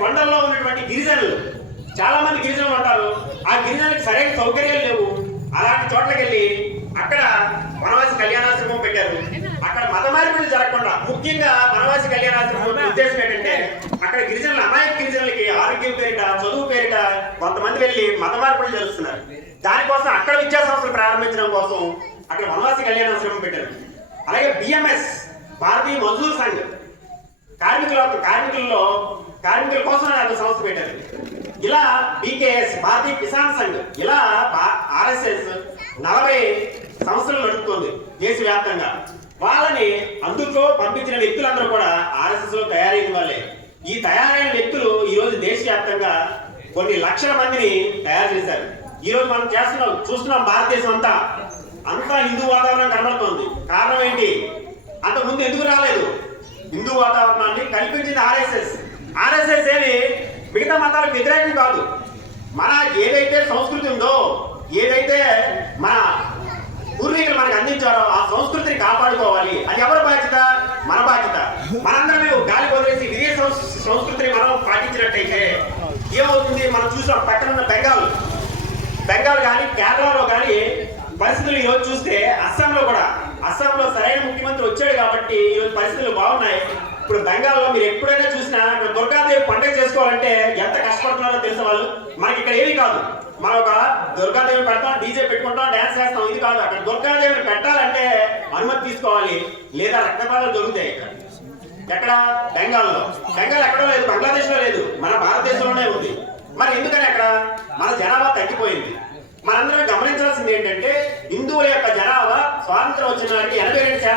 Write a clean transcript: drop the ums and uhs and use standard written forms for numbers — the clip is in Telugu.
కొండల్లో ఉన్నటువంటి గిరిజనులు, చాలా మంది గిరిజనులు ఉంటారు. ఆ గిరిజనులకు సరైన సౌకర్యాలు లేవు. అలాంటి చోట్లకి వెళ్ళి అక్కడ వనవాసి కళ్యాణాశ్రమం పెట్టారు. అక్కడ మత మార్పిడి జరగకుండా, ముఖ్యంగా వనవాసి కళ్యాణాశ్రమం ఉద్దేశం ఏంటంటే అక్కడ గిరిజనులు, అమాయక గిరిజనులకి ఆరోగ్యం పేరిట, చదువు పేరిట కొంతమంది వెళ్ళి మత మార్పిడి జరుస్తున్నారు. దానికోసం అక్కడ విద్యా సంస్థలు ప్రారంభించడం కోసం అక్కడ వనవాసి కళ్యాణాశ్రమం పెట్టారు. అలాగే బిఎంఎస్, భారతీయ మజ్దూర్ సంఘ్, కార్మికుల కోసం ఒక సంస్థ పెట్టారు. ఇలా బీకేఎస్, భారతీయ కిసాన్ సంఘ్, ఇలా ఆర్ఎస్ఎస్ 40 సంస్థలు నడుపుతుంది దేశవ్యాప్తంగా. వాళ్ళని అందులో పంపించిన వ్యక్తులందరూ కూడా ఆర్ఎస్ఎస్ లో తయారైన వాళ్ళే. ఈ తయారైన వ్యక్తులు ఈ రోజు దేశవ్యాప్తంగా కొన్ని లక్షల మందిని తయారు చేశారు. ఈ రోజు మనం చూస్తున్నాం భారతదేశం అంతా హిందూ వాతావరణం కనబడుతోంది. కారణం ఏంటి? అంతకుముందు ఎందుకు రాలేదు? హిందూ వాతావరణాన్ని కల్పించింది ఆర్ఎస్ఎస్ ఏమి మిగతా మతాలకు వ్యతిరేకం కాదు. మన ఏదైతే సంస్కృతి ఉందో, ఏదైతే మన పూర్వీకులు మనకు అందించారో ఆ సంస్కృతిని కాపాడుకోవాలి. అది ఎవరి బాధ్యత? మన బాధ్యత. మనందరం గాలి వదిలేసి విదేశ సంస్కృతిని మనం పాటించినట్టయితే ఏమవుతుంది? మనం చూసాం పక్కన బెంగాల్ కానీ కేరళలో కానీ పరిస్థితులు ఈరోజు చూస్తే, అస్సాంలో సరైన ముఖ్యమంత్రి వచ్చాడు కాబట్టి ఈరోజు పరిస్థితులు బాగున్నాయి. ఇప్పుడు బెంగాల్లో మీరు ఎప్పుడైనా చూసినా దుర్గాదేవి పండుగ చేసుకోవాలంటే ఎంత కష్టపడుతున్నారో తెలిసిన వాళ్ళు. మనకి ఇక్కడ ఏమీ కాదు, మనం ఒక దుర్గాదేవి పెడతాం, డీజే పెట్టుకుంటాం, డ్యాన్స్ చేస్తాం. ఇది కాదు. అక్కడ దుర్గాదేవిని పెట్టాలంటే అనుమతి తీసుకోవాలి, లేదా రక్తపాతాలు దొరుకుతాయి. ఎక్కడ? బెంగాల్ ఎక్కడో లేదు, బంగ్లాదేశ్ లో లేదు, మన భారతదేశంలోనే ఉంది. మరి ఎందుకని అక్కడ మన జనాభా తగ్గిపోయింది? మనందరం గమనించాల్సింది ఏంటంటే హిందువుల యొక్క జనాభా స్వాతంత్రం వచ్చిన 82%